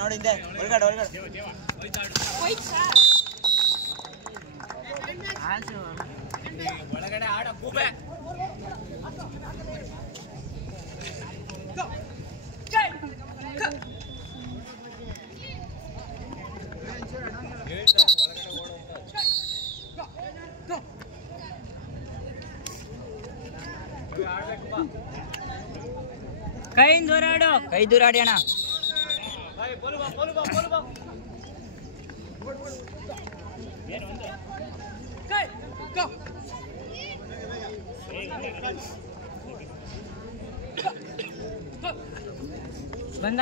ನೋಡಿದ್ದೆ ಒಳಗಡೆ ಒಳಗಡೆ ಆಡ ಕೂಬೆ ಕೈ ದೂರಾಡಿ ಅಣ್ಣ. ಬಂದ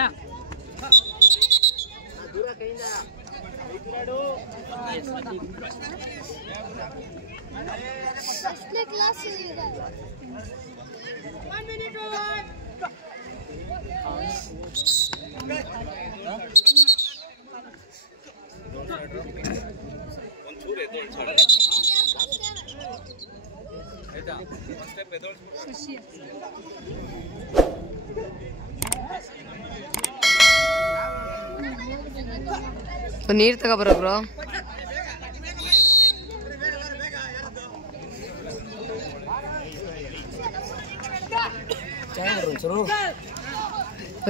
ನೀರ್ ತಗೋಬರೋ ಬ್ರೋ.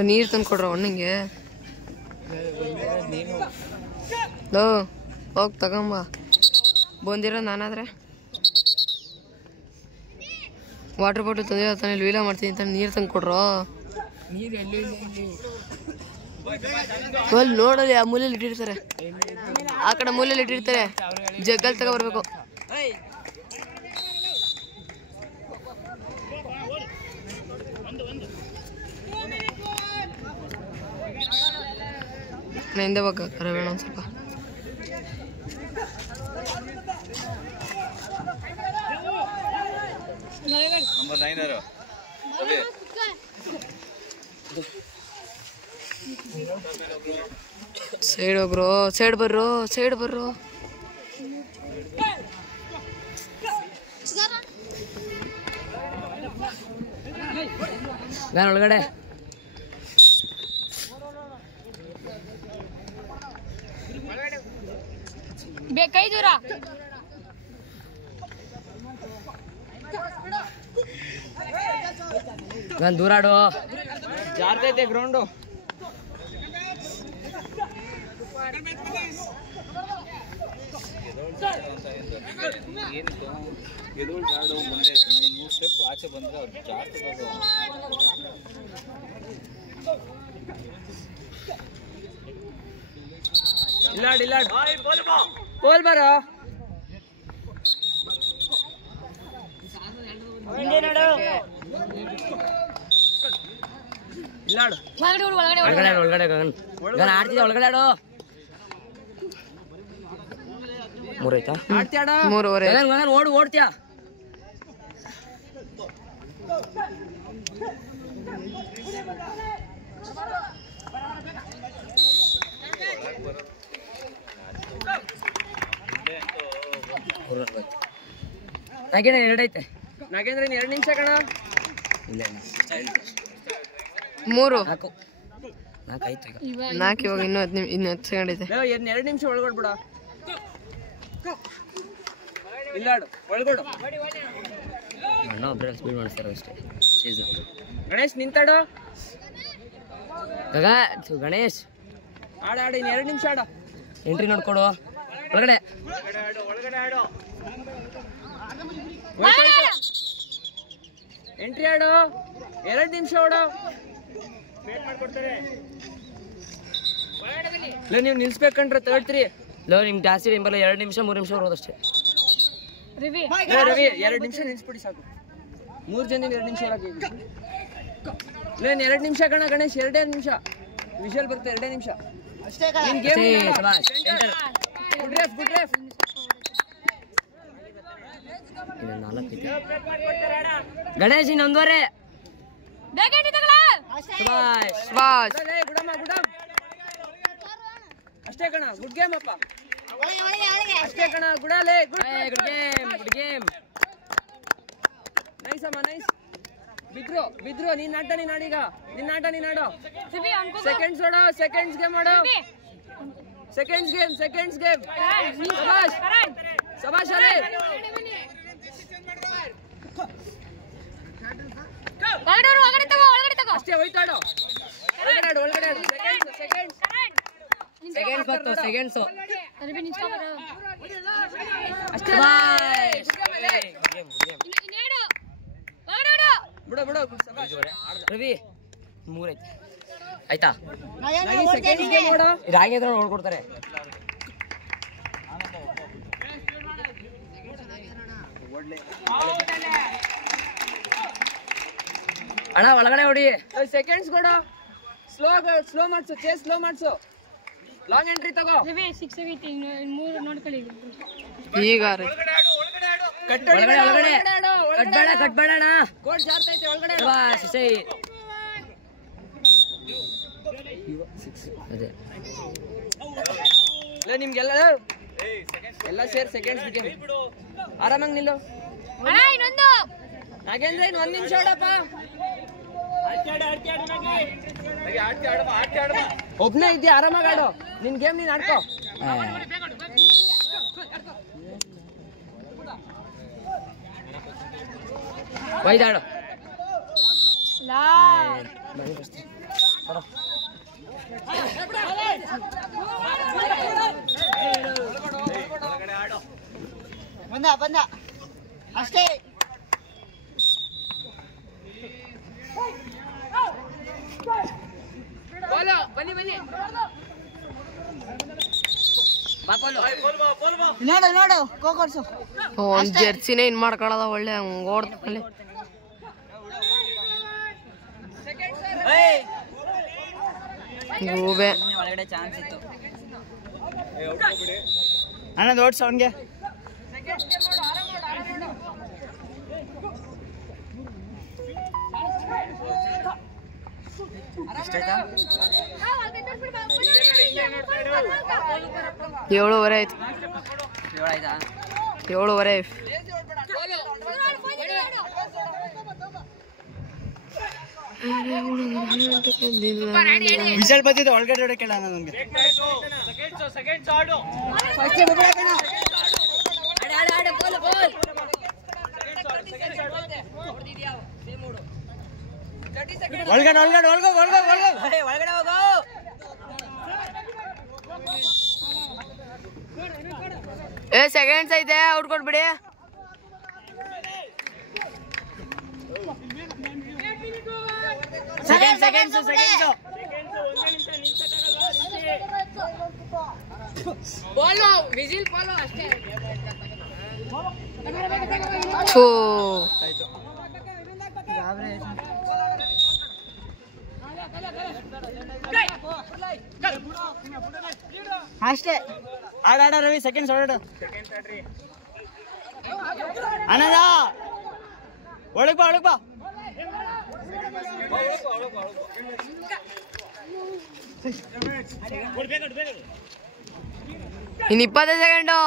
ನೀರ್ ತಂದು ಕೊಡ್ರ ಅಣ್ಣಂಗೆ. ಲೋ ಹೋಗ್ ತಗೊಂಬ. ಬಂದಿರೋ ನಾನಾದ್ರೆ ವಾಟರ್ ಬಾಟಲ್ ತಂದಿರೋ ತಾನೆ ವೀಲ ಮಾಡ್ತೀನಿ ಅಂತ ನೀರ್ ತಂದು ಕೊಡ್ರೋ. ಅಲ್ಲಿ ನೋಡಲಿ ಆ ಮೂಲೆಯಲ್ಲಿ ಇಟ್ಟಿರ್ತಾರೆ, ಆ ಕಡೆ ಮೂಲೆಯಲ್ಲಿ ಇಟ್ಟಿರ್ತಾರೆ. ಜಗ್ಗಲ್ ತಗೊಬರ್ಬೇಕು. ಹಿಂದೆ ಬೇಕಾ ಬೇಡ ಒಂದು ಸ್ವಲ್ಪ. ಸೈಡ್ ಬ್ರೋ, ಸೈಡ್ ಬರ್ರೋ, ಸೈಡ್ ಬರ್ರೋ. ಒಳಗಡೆ ಕೈ ದೂರ. ದೂರಾಡು. ಜಾರ್ತೈತೆ ಗ್ರೌಂಡು. ಎದುರು ಜಾಡು ಮುಂದೆ 3 ಸ್ಟೆಪ್ ಆಚೆ ಬಂದ್ರೆ ಅವ್ರು ಜಾಡ್ತಿರೋದು. ಇಲ್ಲಾಡ್ ಬೋಲ್ ಬರೋ. ಇಲ್ಲಾಡು ಒಳಗಡೆ ಆಡ್ತಿದ್ದೆ. ಒಳಗಡೆ ಆಡು. 3 ಆಯ್ತಾ? 3 ಓಡ್ತೀಯ. ನಾಗೇಂದ್ರ 2 ಐತೆ. ನಾಗೇಂದ್ರ 2 ನಿಮಿಷ ಕಣ. ಇಲ್ಲ 3 4 ಆಯ್ತು ಈಗ. 4 ಇವಾಗ ಇನ್ನೂ 10 ಸೆಕೆಂಡ್ ಐತೆ. 2 ನಿಮಿಷ ಒಳಗಡ್ಬಿಡ. ಇಲ್ಲಾಡು ಒಳಗಡು. ಅಣ್ಣ ಒಬ್ಬರೇ ಸ್ಪೀಡ್ ಮಾಡಿಸ್ತಾರೆ ಅಷ್ಟೇ. ಗಣೇಶ್ ನಿಂತಾಡು. ಗಣೇಶ್ ಆಡ 2 ನಿಮಿಷ ಆಡ. ಎಂಟ್ರಿ ನೋಡ್ಕೊಡು. ಒಳಗಡೆ ಆಡು. ಎಂಟ್ರಿ ಆಡು. 2 ನಿಮಿಷ ಓಡು. ನೀವು ನಿಲ್ಸ್ಬೇಕಂಡ್ರೆ ತಗೊಳ್ತೀರಿ. ನಿಮ್ಗೆ ಜಾಸ್ತಿ ಟೈಮ್ ಬರಲ್ಲ. 2 ನಿಮಿಷ 3 ನಿಮಿಷ ಬರೋದಷ್ಟೇ. ರವಿ 2 ನಿಮಿಷ ನಿಲ್ಸ್ಬಿಡಿ ಸಾಕು. 3 ಜನ 2 ನಿಮಿಷ ಒಳಗೆ. 2 ನಿಮಿಷ ಕಣ ಗಣೇಶ್. 2 ನಿಮಿಷ ವಿಷಲ್ ಬರುತ್ತೆ. 2 ನಿಮಿಷ ಅಷ್ಟೇ. ಗಣೇಶ್ ಇನ್ನೊಂದುವರೆ. ಅಷ್ಟೇ ಕಣ. ಗುಡ್ ಗೇಮ್ ಅಪ್ಪ. ಅಷ್ಟೇ ಕಣ. ಗುಡಾಲೆ ಗುಡ್ ಗೇಮ್. ನೈಸ್ ಅಮ್ಮ ನೈಸ್. ಬಿದ್ರು ನೀನ್ ಆಟ ನೀನ್ ಆಡೀಗ ನಿನ್ನ ಆಟ ನೀನ್ ಆಡೋ ಸೆಕೆಂಡ್ಸ್ ನೋಡೋ ಸೆಕೆಂಡ್ಸ್ ಗೇಮ್ ಆಡೋ ಸೆಕೆಂಡ್ಸ್ ಗೇಮ್ ಸಬಾಷ್ ಅರೆ ಅಷ್ಟೇ ಹೋಯ್ತಾಡೋ ಒಳಗಡೆ ಆಡು ಸೆಕೆಂಡ್ಸ್ ಅಷ್ಟೇ ಬಿಡು ರವಿ 3 ಐತೆ ಆಯ್ತಾ ಸೆಕೆಂಡ್ಸ್ ಗೇಮ್ ನೋಡೋ ರಾಗಿ ಹತ್ರ ನೋಡ್ಕೊಡ್ತಾರೆ ಅಣ್ಣ ಒಳಗಡೆ ಹೊಡಿ ಸೆಕೆಂಡ್ಸ್ ಕೊಡ ಸ್ಲೋ ಮಾಡ್ಸು ಚೇಸ್ ಸ್ಲೋ ಮಾಡ್ಸು ಲಾಂಗ್ ಎಂಟ್ರಿ ತಗೋ ಈಗ ಕಟ್ಬೇಡ ಕೋಟ್ ಜಾರ್ತೈತೆ ಒಳಗಡೆ ಅದೇ ನಿಮ್ಗೆಲ್ಲ ಎಲ್ಲ ಸೇರ್ ಸೆಕೆಂಡ್ಸ್ ಗೇಮ್ ಆರಾಮಾಗಿ ನಿಲ್ಲು ನಾಗೇಂದ್ರ ಇನ್ನು 1 ನಿಮಿಷ ಆಡಪ್ಪ ಒಬ್ನೇ ಇದೆಯಾ ಆರಾಮಾಗಿ ಆಡೋ ನಿನ್ ಗೇಮ್ ನೀನ್ ಆಡ್ಕೋ ಒಯ್ದಾಡು ಬಂದ ಅಷ್ಟೇ ಬನ್ನಿ ನೋಡು ಕೋಕರ್ಸು ಒಂದ್ ಜರ್ಸಿನೇ ಇನ್ ಮಾಡ್ಕೊಳದ ಒಳ್ಳೆ ಓಡ್ತಾನೆ ಗೂಬೆ ಒಳಗಡೆ ಚಾನ್ಸ್ ಇತ್ತು ಅನ್ನೋದು ಓಡ್ಸು ಅವನ್ಗೆ ಏಳುವರೆ ಆಯ್ತು 7:30 ವಿಷಲ್ ಬಂದಿದ್ದು ಒಳಗಡೆ ಹೊಡಕ್ಕೆಲ್ಲ ನನಗೆ ಒಳಗಡೆ ಹೋಗೋ ಸೆಕೆಂಡ್ಸ್ ಐತೆ ಔಟ್ ಕೊಟ್ಬಿಡಿ ಸೆಕೆಂಡ್ಸ್ ವಿಸಿಲ್ ಫಾಲೋ ಅಷ್ಟೇ ಅಷ್ಟೇ ಆಡ ರವಿ ಸೆಕೆಂಡ್ಸ್ ಹೊರಡು ಅನದ ಒಳಗ್ ಬಾ ಇನ್ನು 20 ಸೆಕೆಂಡು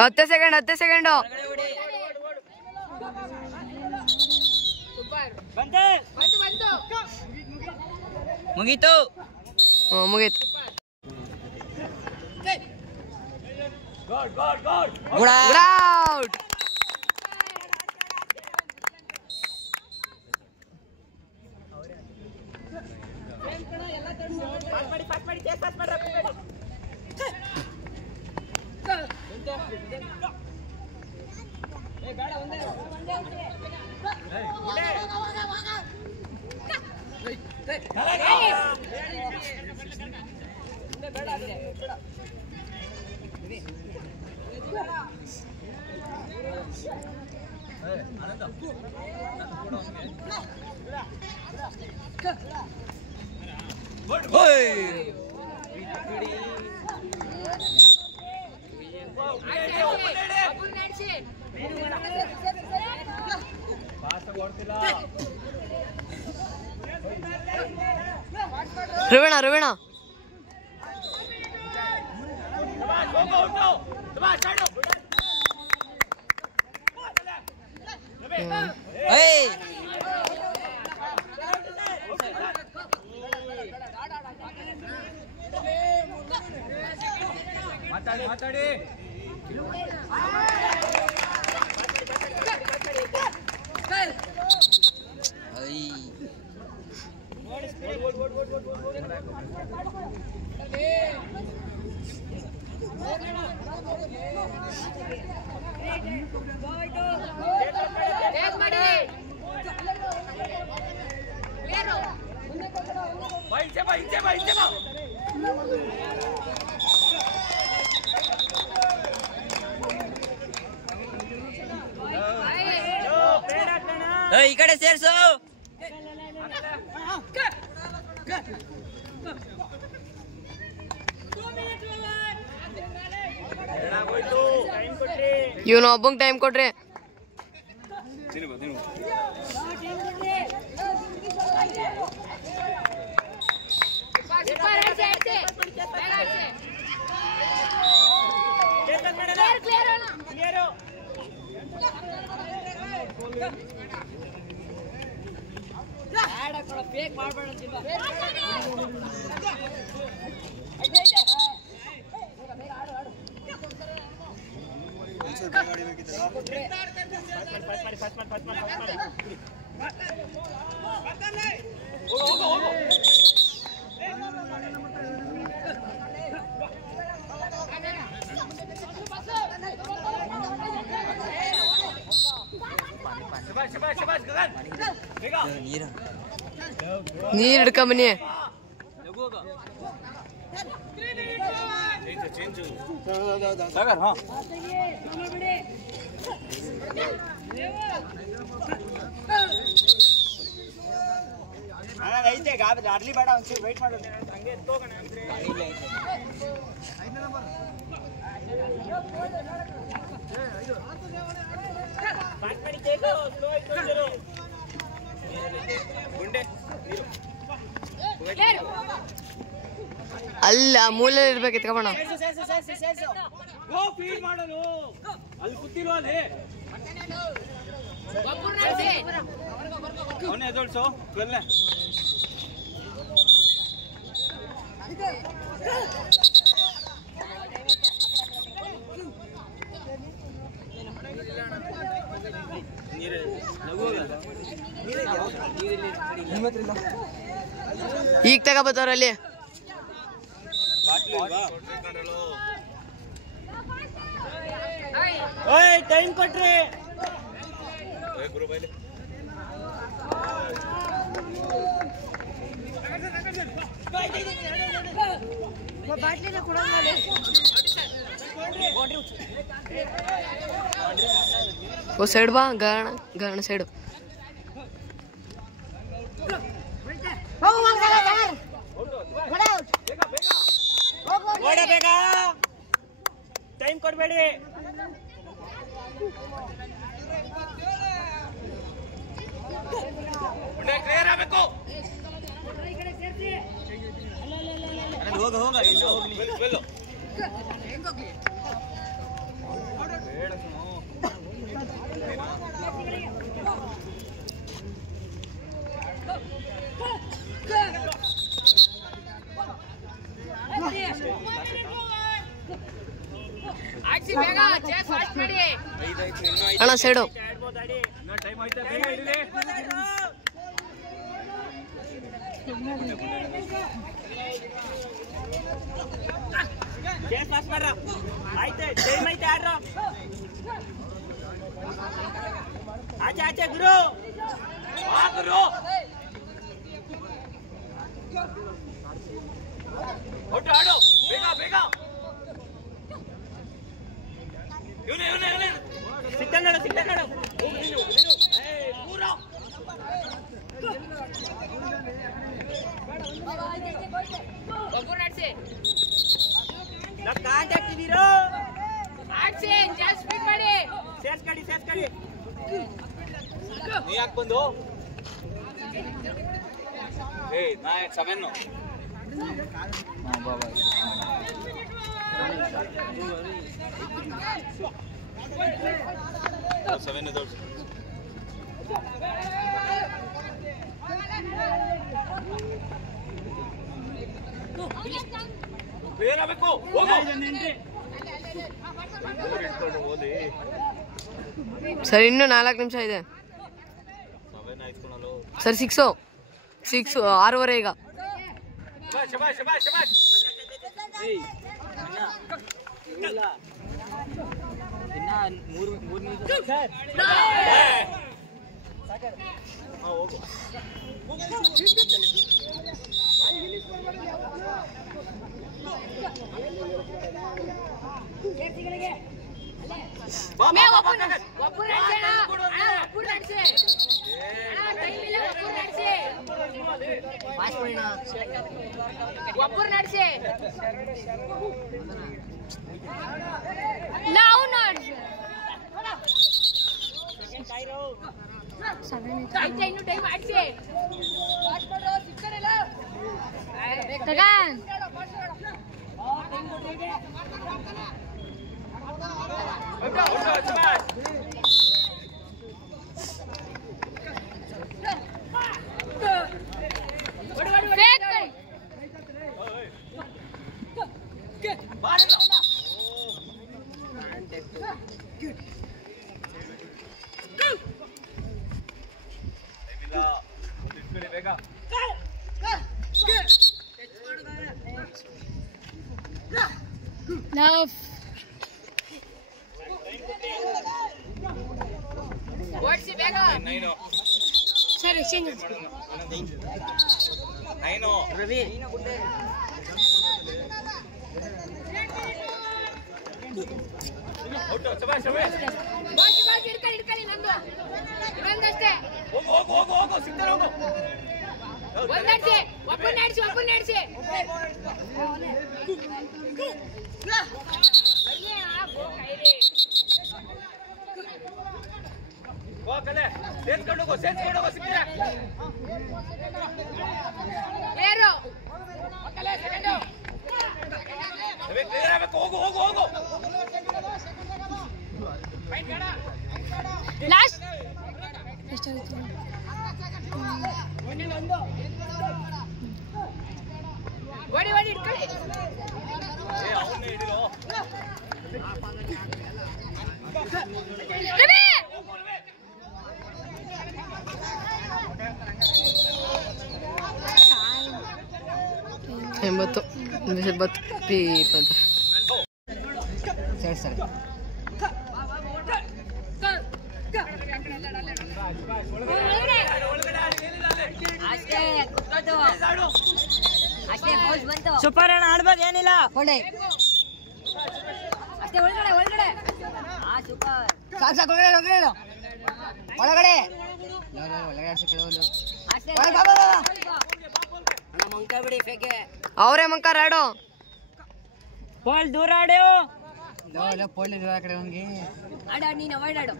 ಹತ್ತು ಸೆಕೆಂಡು ಮುಗೀತು ಮುಗೀತು ಔಟ್ ರವೀಣ ಮಾತಾಡಿ ಈ ಕಡೆ ಸೇರ್ಸು. ಇವನು ಒಬ್ಬಂಗ್ ಟೈಮ್ ಕೊಟ್ರಿ. ನೀರ್ ಹಿಡ್ಕೊಂಬನ್ನಿ. ಐತೆ ಅರ್ಲಿ ಬೇಡ ಒಂಚೂರು ವೆಯ್ಟ್ ಮಾಡು. ಅಲ್ಲ ಮೂಲೆ ಇರ್ಬೇಕು ಎತ್ಕೊಂಬಣ. ಅಲ್ಲಿ ಕೂತಿರೋ ಅಲ್ಲಿ ಅವನೇ ಎದೋಳ್ಸು ಎಲ್ಲ ಈಗ ತಗೋಬತ್ತವ್ರಲ್ಲಿ. ಟೈಮ್ ಕೊಟ್ರಿ. ಓ ಸೈಡ್ ಬಾ, ಗಾಣ ಸೈಡು. ಬೇಗ ಟೈಮ್ ಕೊಡ್ಬೇಡಿ. ಹೋಗ ಹೋಗ ಅಣ್ಣ ಸೈಡು. ಆಯ್ತು ಟೈಮ್ ಐತೆ ಆಡ್ರ. ಆಚೆ ಆಚೆ ಗುರು ಆಡು ಬೇಗ ಬೇಗ. ಸಿಕ್ಕಂಗಡ ಕಾಂಟ್ಯಾಕ್ಟ್ ಇದೀರೋ ಸೇರ್ಸ್ಕಡಿ ನೀ ಯಾಕೆ ಬಂದು? ನಾ 7 ಸರ್ ಇನ್ನೂ 4 ನಿಮಿಷ ಇದೆ ಸರ್. 6 6:06 ಈಗ. ಒಬ್ಬರು ನಡೆಸಿ ನಾವು ನೋಡಿ ಇನ್ನು ಟೈಮ್ ಆಡಿಸಿ ಸರ್ ಎಕ್ಸ್ಚೇಂಜ್ ರವಿ ಇಡ್ಕೊಳ್ಳಿ ನಮ್ದು ಇನ್ನೊಂದಷ್ಟೇ ಒಂದಡಿಸಿ ಒಬ್ಬನ ನಡೆಸಿ ಲಾಸ್ಟ್ ಓಡಿ ಇಟ್ಕೊಳ್ಳಿ ಎಂಬತ್ತು ಪೀಪ್ ಅಂತ ಸರಿ ಸೂಪರ್ ಅಣ್ಣ ಆಡ್ಬೋದು ಏನಿಲ್ಲ ಅಷ್ಟೇ ಒಳಗಡೆ ಸಾಕು ಒಳಗಡೆ ಅವರೇ ಮಂಕಾರ ಆಡೋ ಬಾಲ್ ದೂರ ಆಡ್ಯೋ ಆಡ ನೀನು ಅವಾಯ್ಡ್ ಆಡು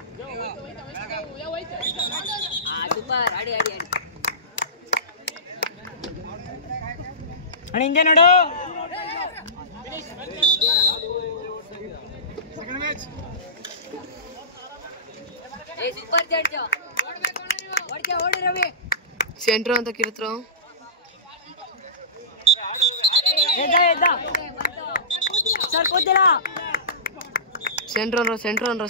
ಸೂಪರ್ ಆಡಿ ಅಣ್ಣ ಹಿಂದೆ ನೋಡು ಸೂಪರ್ ಜಡ್ಜ್ ಓಡಿ ರವಿ ಸೆಂಟ್ರು ಅಂತ ಕಿರುತ್ರು ಎದ್ದ ಸರ್ ಕೂತಿಲ್ಲ ಸೆಂಟ್ರು ಅನ್ರ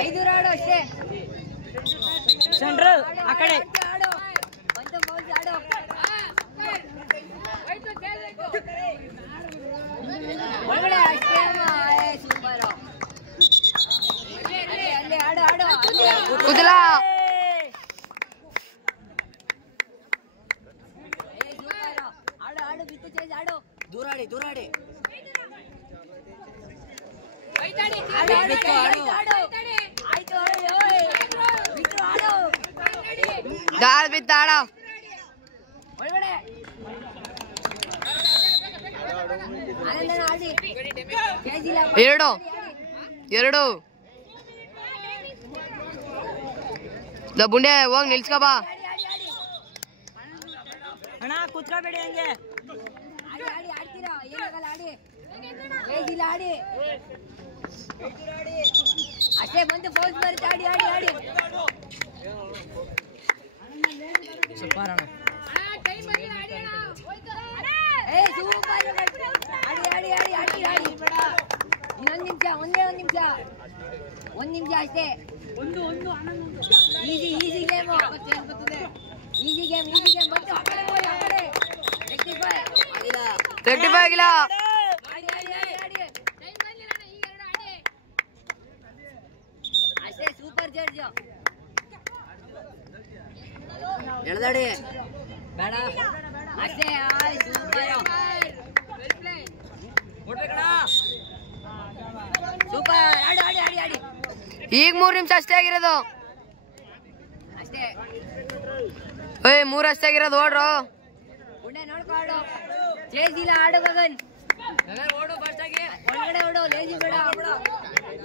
ಐದು ಆಡು ಅಷ್ಟೇ ಸೆಂಟ್ರಲ್ ಆ ಕಡೆ ಒಳಗಡೆ ಅಷ್ಟೇ ಸೂಪರ್ ಅಲ್ಲಿ ಆಡು ಕುದಲ ಆಡು ಬಿತ್ತು ಚೇಂಜ್ ಆಡು ದೂರಾಡಿ ದಾಲ್ ಬಿತ್ತಾಡ ಒಳಗಡೆ ಆನಂದನ ಆಡಿ ಕೇಜಿಲ್ಲ 2 ಬುಂಡೆ ಹೋಗಿ ನಿಲ್ಸ್ಕೊ ಬಾ. ಅಣ್ಣ ಕೂತ್ಕೋಬೇಡಿ ಹಂಗೆ. ಆಡಿ ಆಡಿ ಆಡ್ತೀರಾ ಏನಾಗಲ್ಲ ಆಡಿ ಕೇಜಿಲ್ಲ ಆಡಿ ಅಷ್ಟೇ ಬಂದು ಫೌಲ್ ಬರುತ್ತೆ ಆಡಿ ಆಡಿ ಆಡಿ ಏ ಸೂಪರ್ ಆಡಿ ಆಡಿ ಆಡಿ ಆಡಿ ಆಡಿ ಇನ್ನೊಂದು ನಿಮಿಷ ಒಂದ್ ನಿಮಿಷ ಅಷ್ಟೇ ಈಸಿ ಗೇಮ್ ಬಂತು ಆ ಕಡೆ ಹೋಗಿ ಆ ಕಡೆ ರೆಕ್ಟಿಫೈ ಆಗಿಲ್ಲ. ಆಡಿ ಆಡಿ ಆಡಿ ಆಡಿ ಅಷ್ಟೇ ಸೂಪರ್ ಜಡ್ಜ್ ಎಳ್ದಾಡಿ ಬೇಡ ಅಷ್ಟೇ ಸೂಪರ್ ಆಡಿ ಆಡಿ ಆಡಿ ಆಡಿ ಈಗ 3 ನಿಮಿಷ ಅಷ್ಟೇ ಆಗಿರೋದು. ಅಷ್ಟೇ 3 ಅಷ್ಟೇ ಆಗಿರೋದು. ಓಡ್ರು ಗುಂಡೆ ನೋಡ್ಕೊ ಆಡು ಲೇಜಿಲ್ಲ ಆಡು ಗಗನ್ ಒಳಗಡೆ ಓಡು ಲೇಜಿ ಬೇಡ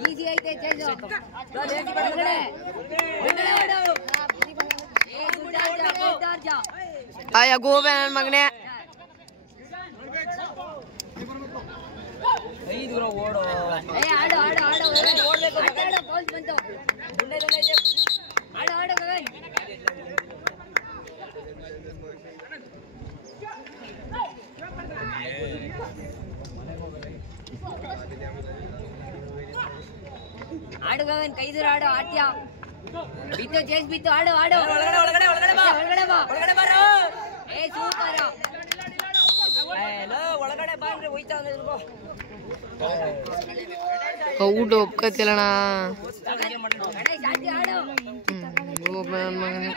ಈಸಿ ಐತೆ ಚೇಂಜ್ ಒಳಗಡೆ ಓಡು ಏ ಗುಡ್ಡಾರ್ಜ ಅಯ್ಯ ಗೋಬೆ ನನ್ನ ಮಗನೇ. ಏ ಆಡು ಆಡು ಆಡು ಆಡು ಬಾಲ್ ಬಂತು ಆಡು ಆಡು ಗಗನ್ ಆಡು ಗಗನ್ ಕೈದೂರು ಆಡು ಆಟ್ಯ ಬಿತ್ತು ಚೇಸ್ ಬಿತ್ತು ಆಡು ಆಡು ಒಳಗಡೆ ಬಾ ಏ ಸೂಪರ್ ಒಳಗಡೆ ಬಾ ಅಂದ್ರೆ ಹೋಯ್ತಾ ಔಟ್ ಒಪ್ಕತಿಲ್ಲಣ್ಣ. ಗಣೇಶ್ ಆಡು ಗೋಬೆ ನನ್ನ ಮಗನೇ.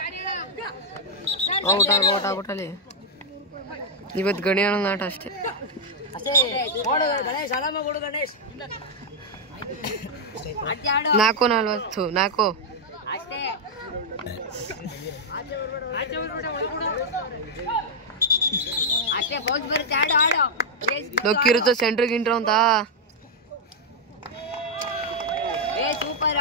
ಔಟ್ ಆಗ್ಬಿಟ್ಟಲ್ಲಿ. ಇವತ್ತು ಗಣಿ ಅನ್ನೋ ಆಟ ಅಷ್ಟೇ. ಗಣೇಶ್ ಆರಾಮ ಕೊಡು ಗಣೇಶ್ 4-40 ಅಷ್ಟೇ ಅಷ್ಟೇ ಫೌಲ್ ಬರುತ್ತೆ ಆಡು ಆಡು ದೊಕ್ಕಿರುತ್ತೆ ಸೆಂಟ್ರ್ ಗಿಂಟ್ರು ಅಂತ. ಏ ಸೂಪರ್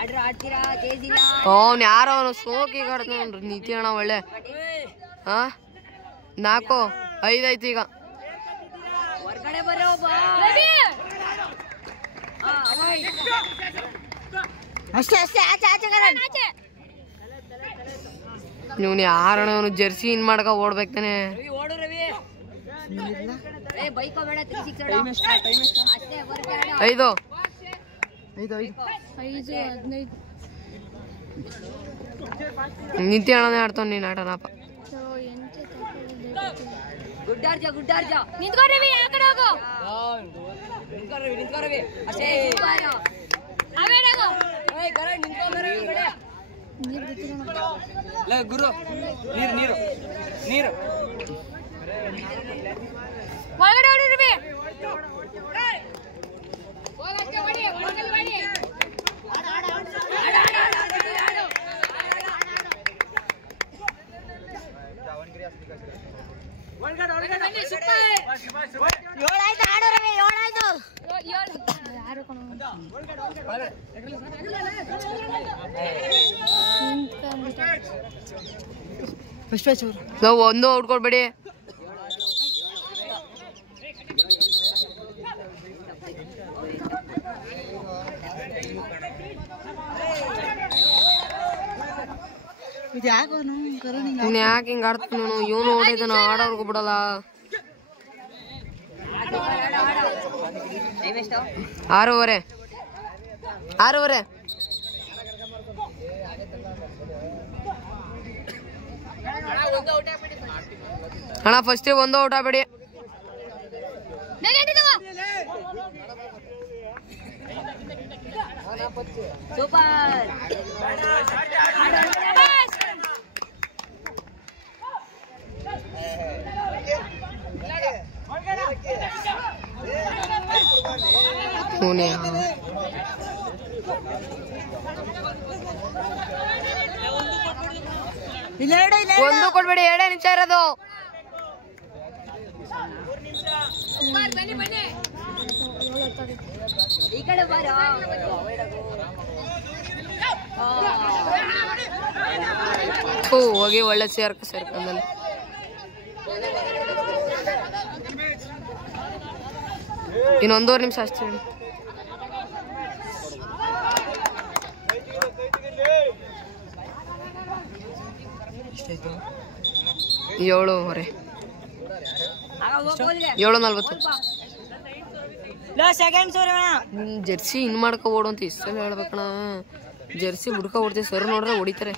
ಆಡ್ರ ಆಡ್ತೀರಾ ತೇಜಿಲ್ಲ ಅವ್ನು ಯಾರೋ ಅವನು ಸೋಕಿ ನೋಡ್ರಿ ನೀತಿ ಅಣ್ಣ ಒಳ್ಳೆ. 4-5 ಐತು ಈಗ. ಹೊರಗಡೆ ಬರೋ ಅಷ್ಟೇ ಇವನು ಯಾರಣ್ಣ ಅವನು ಜರ್ಸಿ ಇನ್ ಮಾಡ್ಕ ಓಡ್ಬೇಕು ತಾನೆ. ಓಡು ರವಿ ಏ ಬೈಕೋ ಬೇಡ 360 ಅಷ್ಟೇ ಬರ್ಬೇಡ 5 ನಿಂತಿ ಅಣ್ಣನೇ ಆಡ್ತಾವ ನೀನ್ ಆಟನಪ್ಪ. ಗುಡ್ಡಾರ್ಜ ನಿಂತ್ಕೋ ರವಿ ಆ ಕಡೆ ಹೋಗು ನಿಂತ್ಕೋ ರವಿ ಅಷ್ಟೇ ಗುರು ನೀರು ಒಳಗಡೆ ಓಡು ರವಿ ನಾವು ಒಂದು ಔಟ್ ಕೊಡ್ಬೇಡಿ. ಇವ್ನು ಯಾಕೆ ಹಿಂಗ ಆಡ್ತಾನ ಇವನು ಓಡಿದನ ಆಡೋರ್ಗು ಬಿಡಲ್ಲ. 6:30 ಅಣ್ಣ ಫಸ್ಟ್ ಒಂದು ಔಟ್ ಆಗ್ಬೇಡಿ. ಸೂಪರ್ ಹೂನೇ ಒಂದು ಕೊಡ್ಬೇಡಿ, 2 ನಿಮಿಷ ಇರೋದು. ಈ ಕಡೆ ಬಾರೋ. ಹೋಗಿ ಒಳ್ಳೆ ಸೇರ್ಕೊಂಡಲ್ಲಿ ಇನ್ನು 1.5 ನಿಮಿಷ ಅಷ್ಟೇ. ಏಳು 7:40. ಜರ್ಸಿ ಇನ್ ಮಾಡ್ಕೊ ಓಡು ಅಂತ ಇಷ್ಟ ಹೇಳ್ಬೇಕಣ. ಜರ್ಸಿ ಬುಡ್ಕ ಓಡ್ತೀವಿ, ಸರ್ ನೋಡ್ರೆ ಹೊಡಿತಾರೆ.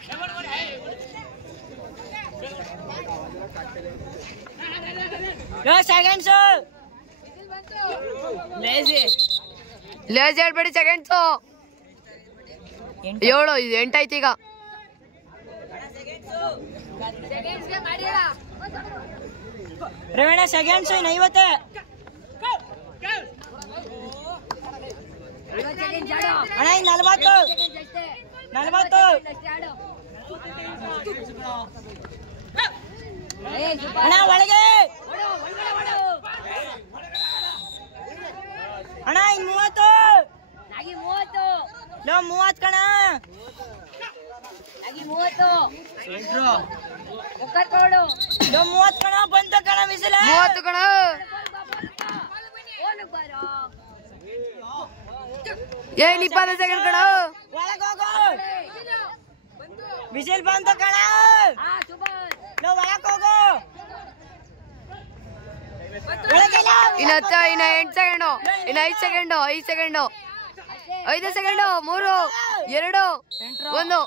ಲೇಜ್ ಹೇಳ್ಬೇಡಿ, ಸೆಕೆಂಡ್ಸು 7 ಇದು 8 ಆಯ್ತು ಈಗ. ರವೀಣ ಸೆಕೆಂಡ್ಸ್ 50. ಅಣ್ಣ 40. ಅಣ್ಣ ಒಳಗೆ ಅಣ್ಣ 30. 30 ಕಣ. 30 ಕಣ ಬಂತ ಕಣ ಮಿಸಲ. 30 ಕಣ. ಏನ್ 20 ಸೆಕೆಂಡ್ ಕಣ. ಒಳಗೆ ಹೋಗು. ಬಿಸಿಲ್ ಬಂತು ಕಣ. ಒಳಗೆ ಹೋಗು. ಇನ್ನ 8 ಸೆಕೆಂಡು. ಇನ್ನ 5 ಸೆಕೆಂಡು. 5 ಸೆಕೆಂಡು. 5 ಸೆಕೆಂಡು. 3 2 1.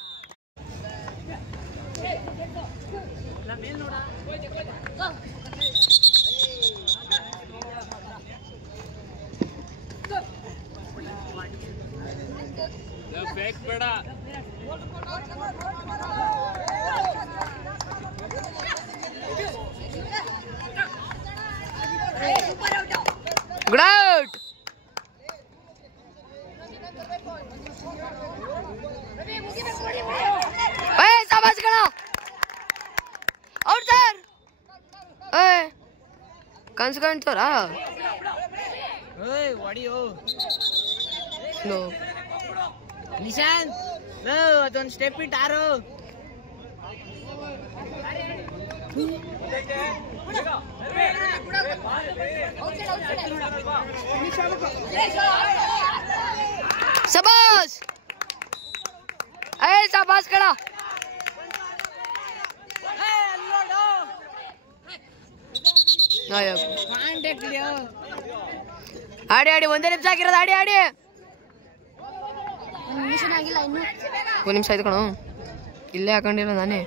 ಬೇಡ ಗುಡ್ ಔಟ್. ಶಾಬಾಸ್ ಕಣ. Out sir. ಕನ್ಸು ಕಾಣ್ತಾರಾ? ನಿಶಾನ್ ಅದೊಂದು ಸ್ಟೆಪ್ ಇಟ್ಟಾರು. ಶಾಬಾಸ್. ಶಾಬಾಸ್ ಕಣ. ಆಡಿ 1 ನಿಮಿಷ ಆಗಿರೋದು. ಆಡಿ 1 ನಿಮಿಷ ಆಯ್ತು ಕಣ. ಇಲ್ಲೇ ಹಾಕೊಂಡಿಲ್ಲ ನಾನೇ.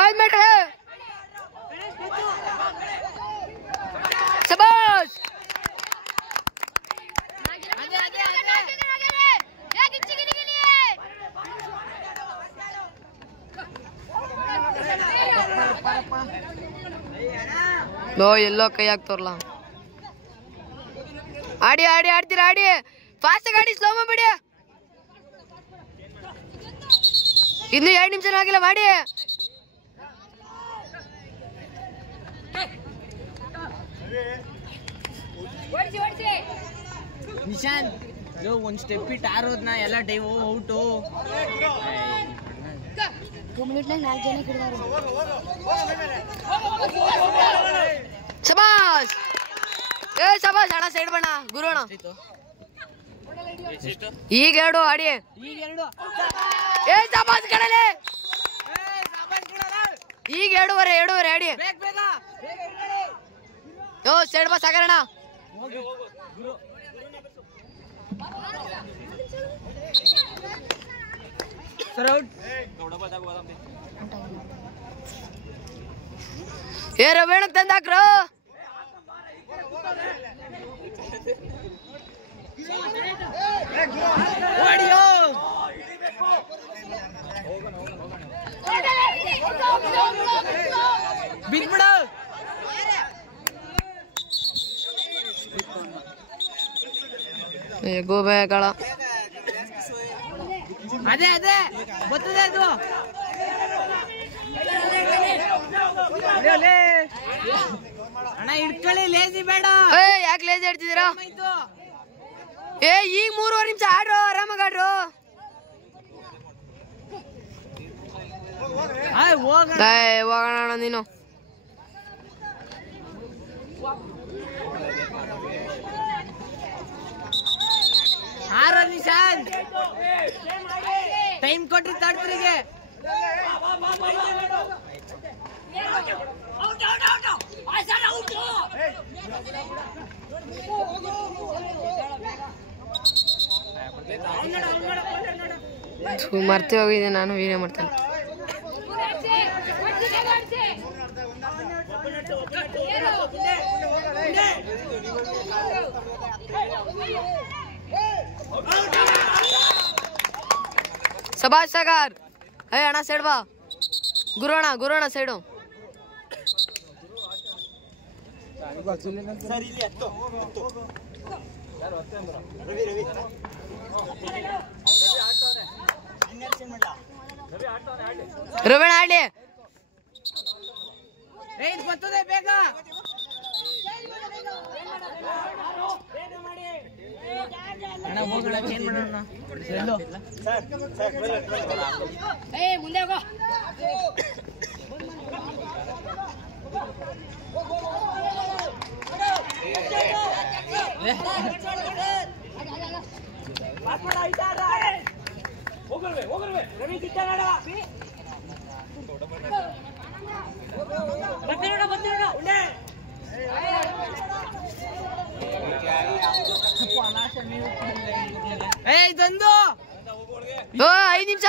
5 ಮೀಟರ್. ಶಾಬಾಸ್. ಎಲ್ಲೋ ಕೈ ಹಾಕ್ತವ್ರಲ್ಲ. ಆಡ್ತೀರಾ? ಫಾಸ್ಟ್ ಆಗಿ ಸ್ಲೋ ಮಾಡ್ಬೇಡಿ. ಇನ್ನು 2 ನಿಮಿಷ ಆಗಿಲ್ಲ. ಮಾಡಿ ನಿಶಾನ್ ಒಂದ್ ಸ್ಟೆಪ್ ಇಟ್ಟು ಆರೋದ್ನ ಎಲ್ಲ ಡೈವ್ ಔಟು. 2 ಮಿನಿಟ್ನಾಗ 4 ಜನ ಕಿಡಿದಾರ. ಶಾಬಾಸ್. ಶಾಬಾಸ್ ಅಣ್ಣ. ಸೈಡ್ ಬಣ್ಣ ಗುರು ಅಣ್ಣ. ಈಗ 2 ಆಡಿ. ಶಾಬಾಸ್ ಕಡಲೆ. ಈಗ 2:30 ಆಡಿ. ಸೈಡ್ ಬಸ್ ಆಗರಣ. ರವೇಣಕ್ ತಂದಾಕ್ರು. ಬಿಟ್ಬಿಡು. ಗೋಬೇಗಳ ಅದೇ ಅದೇ ಗೊತ್ತದೆ ಅದು. ಅಣ್ಣ ಇಟ್ಕೊಳ್ಳಿ, ಲೇಜಿ ಬೇಡ. ಯಾಕೆ ಲೇಜ್ ಆಡ್ತಿದ್ದೀರಾ? ಈಗ 3.5 ನಿಮಿಷ ಆಡ್ರು, ಆರಾಮಾಗಿ ಆಡ್ರು. ಹೋಗೋಣ ನೀನು. ಟೈಮ್ ಕೊಟ್ರಿ ತಡ್ತ್ರಿಗೆ. ಮರ್ತಿ ಹೋಗಿದೆ, ನಾನು ವೀಡಿಯೋ ಮಾಡ್ತೇನೆ. ಸಭಾಷ್ ಸಾಗರ್. ಅಣ್ಣ ಸೈಡ್ ಬಾ. ಗುರುವಣ್ಣ ಸೈಡು. ರವೀಣ ಆಡ್ಲಿ. ಗೊತ್ತದೆ ಬೇಗ. ಹೋಗೋಣ, ಚೇಂಜ್ ಮಾಡೋಣ. ಮುಂದೆ ಹೋಗೋ. ಇದೊಂದು 5 ನಿಮಿಷ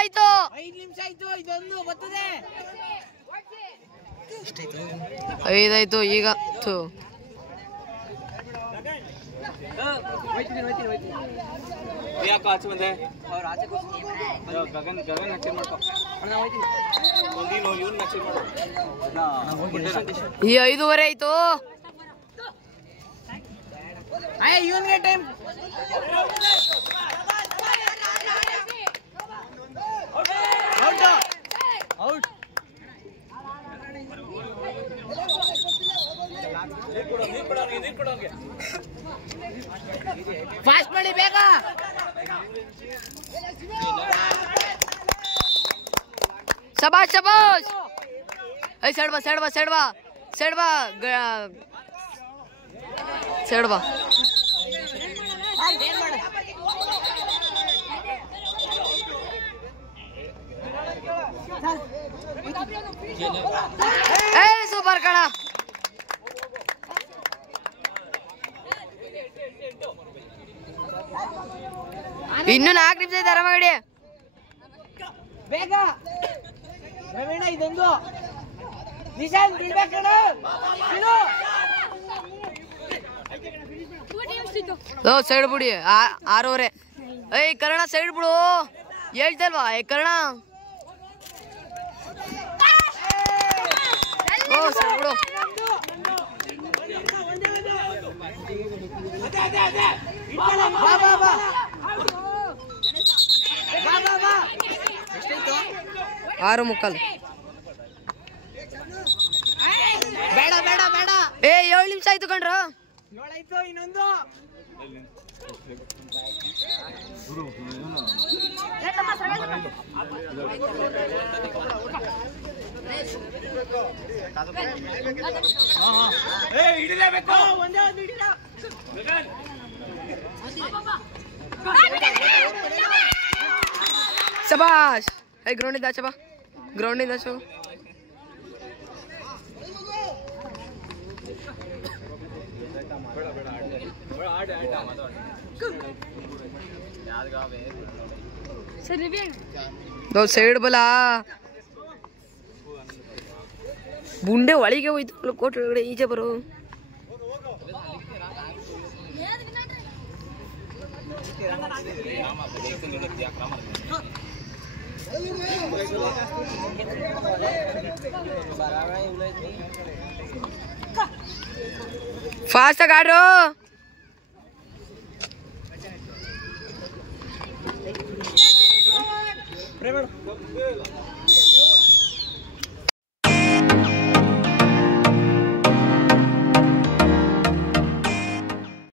ಆಯ್ತು. 5 ನಿಮಿಷ ಆಯ್ತು. ಇದೊಂದು ಗೊತ್ತದೆ. 5 ಆಯ್ತು ಈಗ. ಯಾಕೆ ಆಚೆ ಬಂದೆ? ಗಗನ್ ನಕ್ಷೆ ಮಾಡ್ಕೊ. ಇವ್ನು ನಕ್ಷೆ ಮಾಡು. ಈ 5:30 ಆಯ್ತು. ಇವನ್ಗೆ ಟೈಮ್. ಔಟ್. ಫಾಸ್ಟ್ ಮಾಡಿ ಬೇಗ. ಶಬಾಷ್. ಸೈಡ್ ಬಾ. ಸೂಪರ್ ಕಣ. ಇನ್ನು 4 ನಿಮಿಷ ಇದೆ, ಆರಾಮಾಗಿ ಬೇಗ. ರವೀಣ ಇದೊಂದು. ನಿಶಾಂತ್ ಬಿಡ್ಬೇಕಣ. ಸೈಡ್ ಬಿಡಿ. 6:30. ಕರ್ಣ ಸೈಡ್ ಬಿಡು. ಹೇಳ್ತಲ್ವಾ ಕರ್ಣ. ಸೈಡ್ ಬಿಡು. ಆರು ಮುಕ್ಕಾಲು. ಬೇಡ 7 ನಿಮಿಷ ಆಯ್ತು ಕಣ್ರ. 7 ಆಯ್ತು. ಇನ್ನೊಂದು. ಹಿಡಿಲೇಬೇಕು. ಒಂದೇ ಒಂದು ಹಿಡಿದ. ಶಬಾಷ್. ಗ್ರೌಂಡ್ ಇಂದ ಆಚೆ. ಸೈಡ್ ಬಲ. ಬುಂಡೆ ಒಳಗೆ ಹೋಯ್ತು. ಕೋಟೆ ಒಳಗಡೆ ಈಚೆ ಬರೋ. ಫಾಸ್ಟ್ ಆಗಿ ಆಡ್ರು. ಟ್ರೈ ಮಾಡು